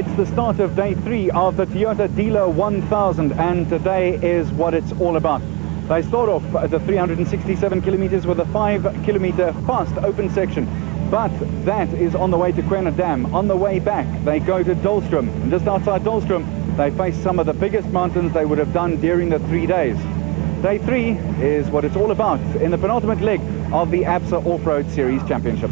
It's the start of day 3 of the Toyota Dealer 1000, and today is what it's all about. They start off at the 367 kilometers with a 5-kilometer fast open section, but that is on the way to Quena Dam. On the way back, they go to Dahlstrom, and just outside Dahlstrom, they face some of the biggest mountains they would have done during the 3 days. Day 3 is what it's all about in the penultimate leg of the ABSA Off-Road Series Championship.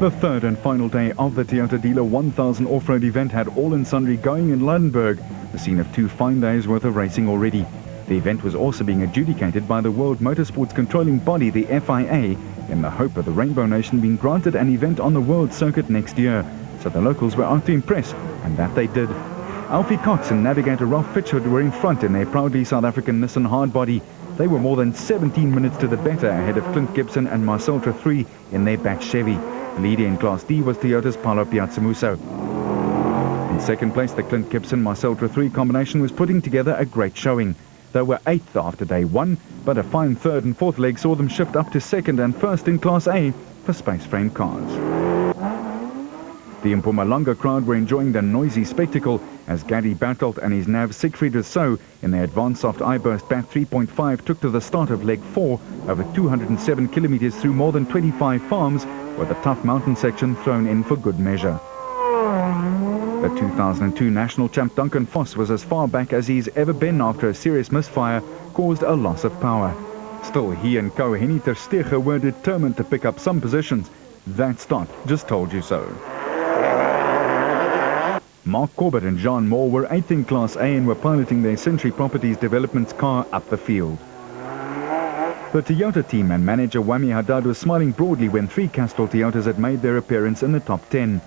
The third and final day of the Toyota Dealer 1000 off-road event had all and sundry going in Lydenburg, the scene of 2 fine days worth of racing already. The event was also being adjudicated by the World Motorsports controlling body, the FIA, in the hope of the Rainbow Nation being granted an event on the world circuit next year. So the locals were out to impress, and that they did. Alfie Cox and navigator Ralph Fitchwood were in front in their proudly South African Nissan hardbody. They were more than 17 minutes to the better ahead of Clint Gibson and Marcel Trethry in their batch Chevy. Leader in Class D was Toyota's Paulo Piazzamuso. In second place, the Clint Gibson-Marcel Trethry combination was putting together a great showing. They were 8th after day 1, but a fine third and fourth leg saw them shift up to second and first in Class A for space frame cars. The Mpumalanga crowd were enjoying the noisy spectacle as Gary Bertelt and his nav Siegfried Rousseau in their Advanced Soft I-Burst BAT 3.5 took to the start of leg 4 over 207 kilometers through more than 25 farms, with a tough mountain section thrown in for good measure. The 2002 national champ Duncan Foss was as far back as he's ever been after a serious misfire caused a loss of power. Still, he and co Henny ter Steege were determined to pick up some positions. That start just told you so. Mark Corbett and Jean Moore were 8th in Class A and were piloting their Century Properties Development's car up the field. The Toyota team and manager Wami Haddad was smiling broadly when 3 Castrol Toyotas had made their appearance in the top 10.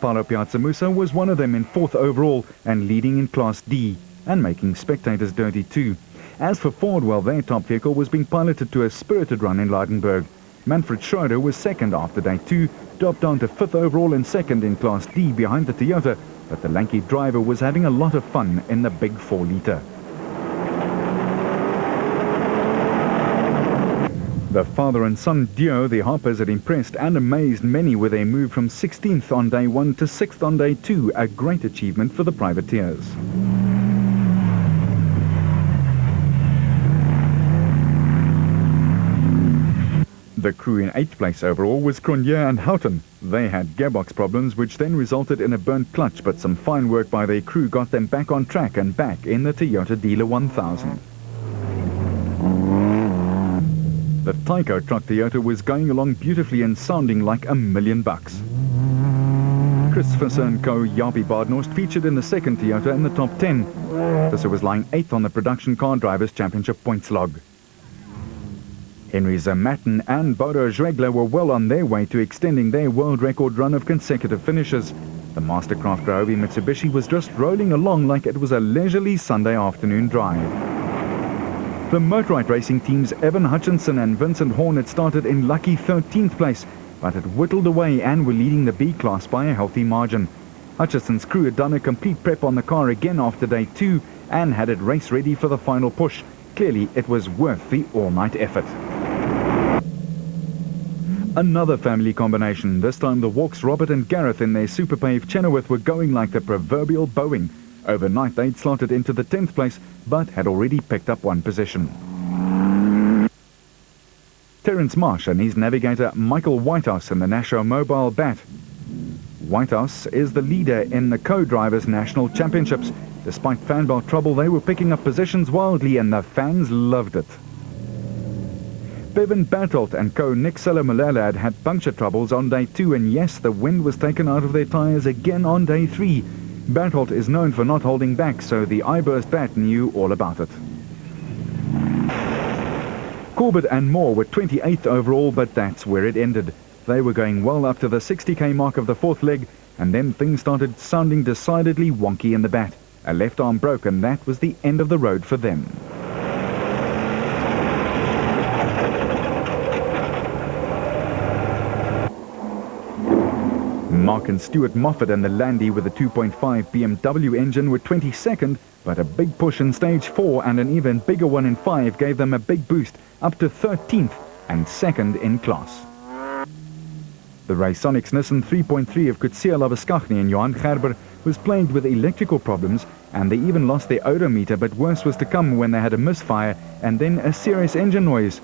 Paulo Piazzamuso was one of them in 4th overall and leading in Class D, and making spectators dirty too. As for Ford, well, their top vehicle was being piloted to a spirited run in Lydenburg. Manfred Schroeder was 2nd after day 2, dropped down to 5th overall and 2nd in Class D behind the Toyota, but the lanky driver was having a lot of fun in the big 4-litre. The father and son duo, the Harpers, had impressed and amazed many with their move from 16th on day 1 to 6th on day 2, a great achievement for the privateers. The crew in 8th place overall was Cronje and Houghton. They had gearbox problems which then resulted in a burnt clutch, but some fine work by their crew got them back on track and back in the Toyota Dealer 1000. The Tyco truck Toyota was going along beautifully and sounding like $1 million. Chris Visser and co Jaapie Badenhorst featured in the 2nd Toyota in the top 10. Visser was lying 8th on the Production Car Drivers' Championship points log. Henry Zermatten and Bodo Schwegler were well on their way to extending their world record run of consecutive finishes. The Mastercraft Ryobi Mitsubishi was just rolling along like it was a leisurely Sunday afternoon drive. The Motorrad racing teams Evan Hutchinson and Vincent Horn had started in lucky 13th place, but had whittled away and were leading the B class by a healthy margin. Hutchinson's crew had done a complete prep on the car again after day 2 and had it race ready for the final push. Clearly, it was worth the all-night effort. Another family combination, this time the Walks Robert and Gareth in their Super Pave Chenoweth were going like the proverbial Boeing. Overnight they'd slotted into the 10th place, but had already picked up 1 position. Terence Marsh and his navigator Michael Whitehouse in the Nasho Mobile BAT. Whitehouse is the leader in the co-drivers national championships. Despite fan belt trouble, they were picking up positions wildly and the fans loved it. Bevan Bertelt and co Nick Salomalala had puncture troubles on day 2, and yes, the wind was taken out of their tyres again on day 3. Bertelt is known for not holding back, so the I-Burst BAT knew all about it. Corbett and Moore were 28th overall, but that's where it ended. They were going well up to the 60k mark of the 4th leg, and then things started sounding decidedly wonky in the BAT. A left arm broke, and that was the end of the road for them. Mark and Stuart Moffat and the Landy with a 2.5 BMW engine were 22nd, but a big push in stage 4 and an even bigger one in 5 gave them a big boost up to 13th and 2nd in class. The Raconics Nissan 3.3 of Coetzee Labuschagne and Johan Gerber was plagued with electrical problems, and they even lost their odometer, but worse was to come when they had a misfire and then a serious engine noise.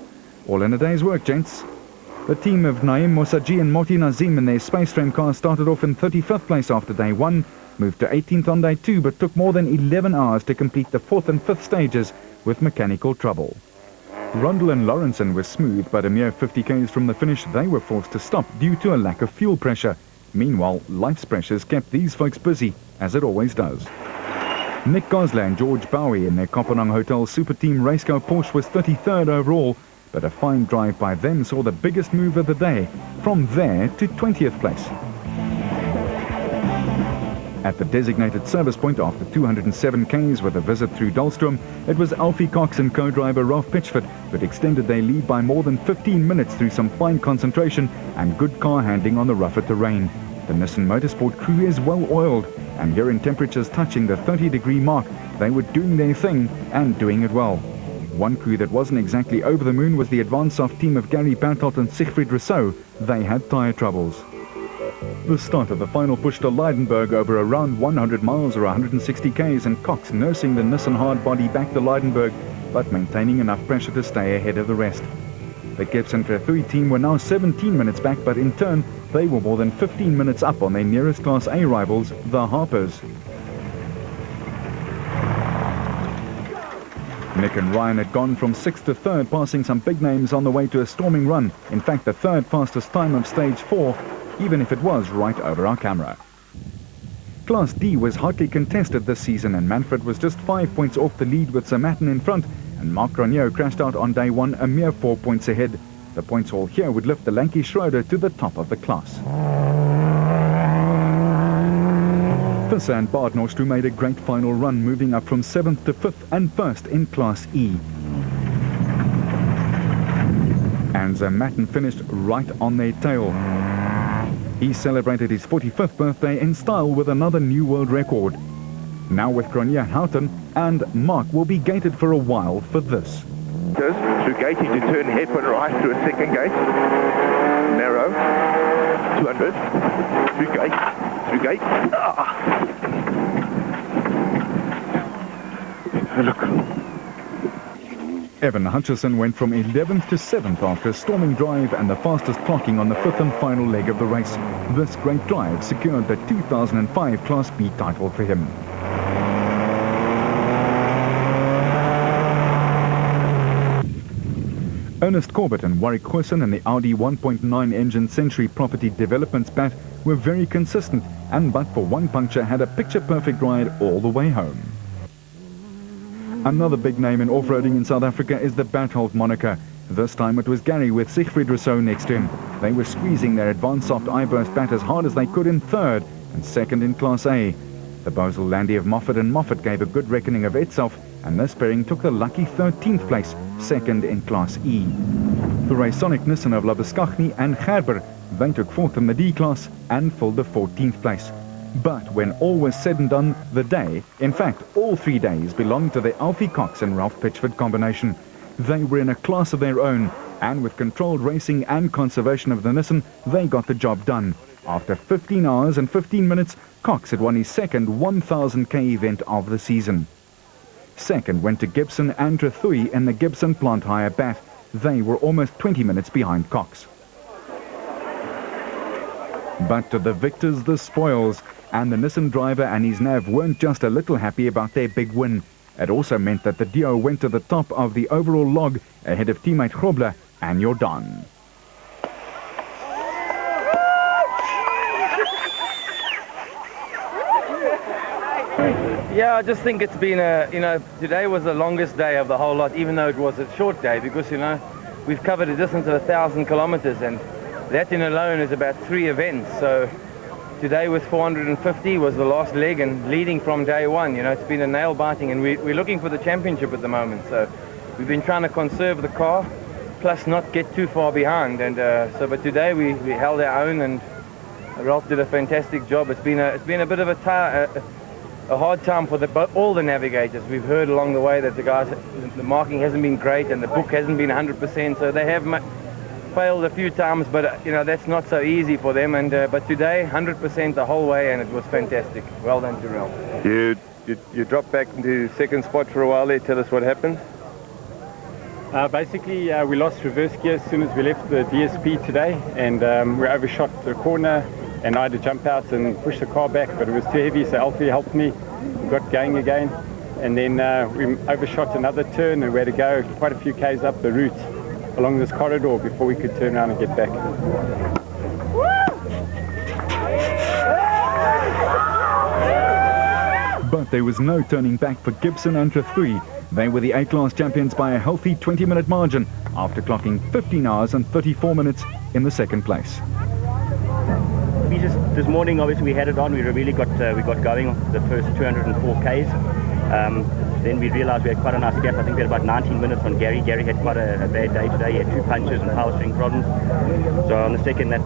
All in a day's work, gents. The team of Naim Mosaji and Moti Nazim in their space frame car started off in 35th place after day 1, moved to 18th on day 2, but took more than 11 hours to complete the 4th and 5th stages with mechanical trouble. Rundle and Lawrenson were smooth, but a mere 50 k's from the finish they were forced to stop due to a lack of fuel pressure. Meanwhile, life's pressures kept these folks busy, as it always does. Nick Gosler and George Bowie in their Kopenhagen Hotel Super Team Racecar Porsche was 33rd overall, but a fine drive by them saw the biggest move of the day, from there to 20th place. At the designated service point after 207 k's with a visit through Dahlstrom, it was Alfie Cox and co-driver Ralph Pitchford who extended their lead by more than 15 minutes through some fine concentration and good car handling on the rougher terrain. The Nissan Motorsport crew is well oiled, and here in temperatures touching the 30-degree mark, they were doing their thing and doing it well. One crew that wasn't exactly over the moon was the Advansoft team of Gary Bertelt and Siegfried Rousseau. They had tyre troubles. The start of the final push to Leidenburg over around 100 miles or 160 k's, and Cox nursing the Nissan hardbody back to Leidenburg, but maintaining enough pressure to stay ahead of the rest. The Gibson Trethui team were now 17 minutes back, but in turn, they were more than 15 minutes up on their nearest Class A rivals, the Harpers. Nick and Ryan had gone from 6th to 3rd, passing some big names on the way to a storming run. In fact, the 3rd fastest time of stage 4, even if it was right over our camera. Class D was hotly contested this season, and Manfred was just 5 points off the lead with Sir Matten in front, and Mark Granier crashed out on day 1 a mere 4 points ahead. The points haul here would lift the lanky Schroeder to the top of the class. Visser and Baardnorst made a great final run, moving up from 7th to 5th and 1st in Class E. And Sir Matten finished right on their tail. He celebrated his 45th birthday in style with another new world record. Now with Granier Houghton, and Mark will be gated for a while for this. Through gate, you turn hairpin right through a second gate. Narrow. 200. Through gate. Through gate. Look. Evan Hutchison went from 11th to 7th after a storming drive and the fastest clocking on the 5th and final leg of the race. This great drive secured the 2005 Class B title for him. Ernest Corbett and Warwick Goosen in the Audi 1.9 engine Century Property Developments bat were very consistent, and but for one puncture had a picture-perfect ride all the way home. Another big name in off-roading in South Africa is the Berthold moniker. This time it was Gary with Siegfried Rousseau next to him. They were squeezing their Advansoft I-Burst bat as hard as they could in 3rd and 2nd in Class A. The Bozel Landy of Moffat and Moffat gave a good reckoning of itself, and this pairing took the lucky 13th place, 2nd in Class E. The Raconic Nissan of Labuschagne and Gerber, they took 4th in the D class and filled the 14th place. But when all was said and done, the day, in fact all 3 days, belonged to the Alfie Cox and Ralph Pitchford combination. They were in a class of their own, and with controlled racing and conservation of the Nissan, they got the job done. After 15 hours and 15 minutes, Cox had won his second 1000k event of the season. Second went to Gibson and Trethui in the Gibson Plant Hire bat. They were almost 20 minutes behind Cox. But to the victors the spoils, and the Nissan driver and his nav weren't just a little happy about their big win. It also meant that the Dio went to the top of the overall log ahead of teammate Grobler and Jordan. Yeah, I just think it's been today was the longest day of the whole lot, even though it was a short day, because, we've covered a distance of 1,000 kilometers, and that in alone is about 3 events. So today with 450 was the last leg, and leading from day 1, it's been a nail-biting, and we're looking for the championship at the moment. So we've been trying to conserve the car, plus not get too far behind. And but today we held our own, and Ralph did a fantastic job. It's been a bit of a hard time for all the navigators. We've heard along the way that the marking hasn't been great and the book hasn't been 100%, so they have failed a few times, but you know, that's not so easy for them. And but today, 100% the whole way, and it was fantastic. Well done, Tyrrell. You dropped back into second spot for a while there. Tell us what happened. Basically, we lost reverse gear as soon as we left the DSP today, and we overshot the corner, and I had to jump out and push the car back, but it was too heavy, so Alfie helped me. We got going again, and then we overshot another turn, and we had to go quite a few Ks up the route along this corridor before we could turn around and get back. But there was no turning back for Gibson and Trethuli. They were the A-class champions by a healthy 20-minute margin after clocking 15 hours and 34 minutes in the second place. We just, this morning, obviously, we had it on. We really got going the first 204 Ks. Then we realized we had quite a nice gap. I think we had about 19 minutes on Gary. Gary had quite a bad day today. He had 2 punches and power string problems. So on the second lap,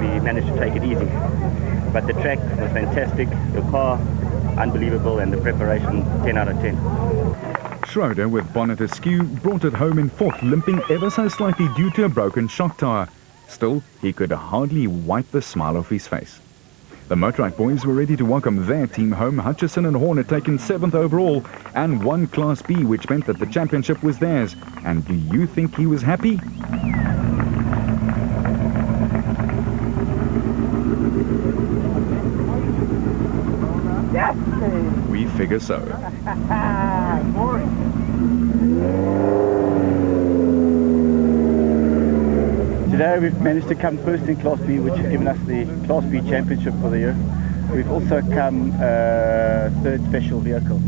we managed to take it easy. But the track was fantastic. The car, unbelievable, and the preparation, 10 out of 10. Schroeder, with bonnet askew, brought it home in fourth, limping ever so slightly due to a broken shock tower. Still, he could hardly wipe the smile off his face. The Motorrad boys were ready to welcome their team home. Hutchison and Horn had taken 7th overall and won Class B, which meant that the championship was theirs. And do you think he was happy? We figure so. Today we've managed to come first in Class B, which has given us the Class B championship for the year. We've also come third special vehicle,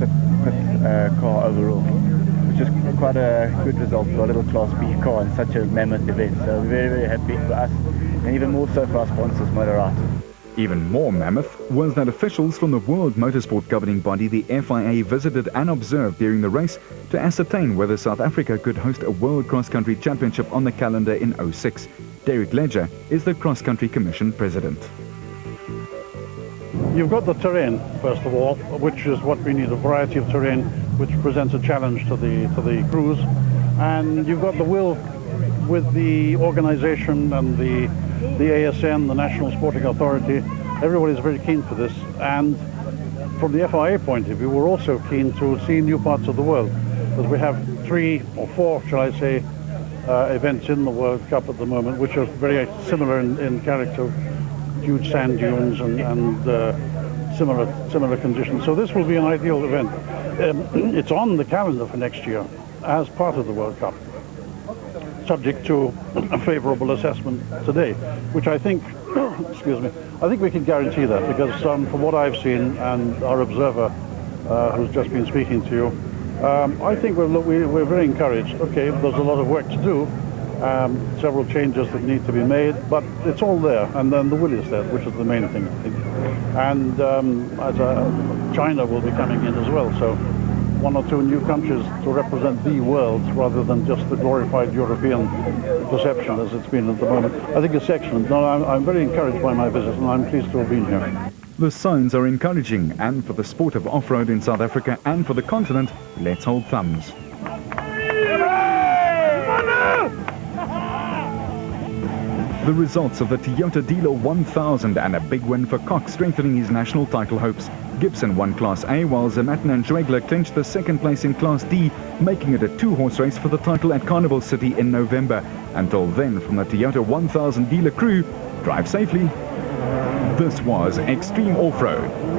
fifth car overall, which is quite a good result for a little Class B car in such a mammoth event. So we're very, very happy for us, and even more so for our sponsors, Motorrad. Even more mammoth was that officials from the World Motorsport governing body, the FIA, visited and observed during the race to ascertain whether South Africa could host a World Cross Country Championship on the calendar in 2006. Derek Ledger is the Cross Country Commission president. You've got the terrain, first of all, which is what we need, a variety of terrain which presents a challenge to the crews. And you've got the will with the organization and the ASN, the National Sporting Authority. Everybody's very keen for this, and from the FIA point of view, we're also keen to see new parts of the world, because we have 3 or 4, shall I say, events in the World Cup at the moment, which are very similar in character, huge sand dunes and similar conditions. So this will be an ideal event. It's on the calendar for next year as part of the World Cup, subject to a favorable assessment today, which I think, excuse me, I think we can guarantee that, because from what I've seen and our observer who's just been speaking to you, I think we're very encouraged. Okay, there's a lot of work to do, several changes that need to be made, but it's all there, and then the will is there, which is the main thing, I think. And China will be coming in as well, so 1 or 2 new countries to represent the world rather than just the glorified European perception as it's been at the moment. I think it's excellent. No, I'm very encouraged by my visit, and I'm pleased to have been here. The signs are encouraging, and for the sport of off-road in South Africa and for the continent, let's hold thumbs. The results of the Toyota Dealer 1000 and a big win for Cox, strengthening his national title hopes. Gibson won Class A, while Zamatin and Schwegler clinched the 2nd place in Class D, making it a 2-horse race for the title at Carnival City in November. Until then, from the Toyota 1000 dealer crew, drive safely. This was Extreme Off-Road.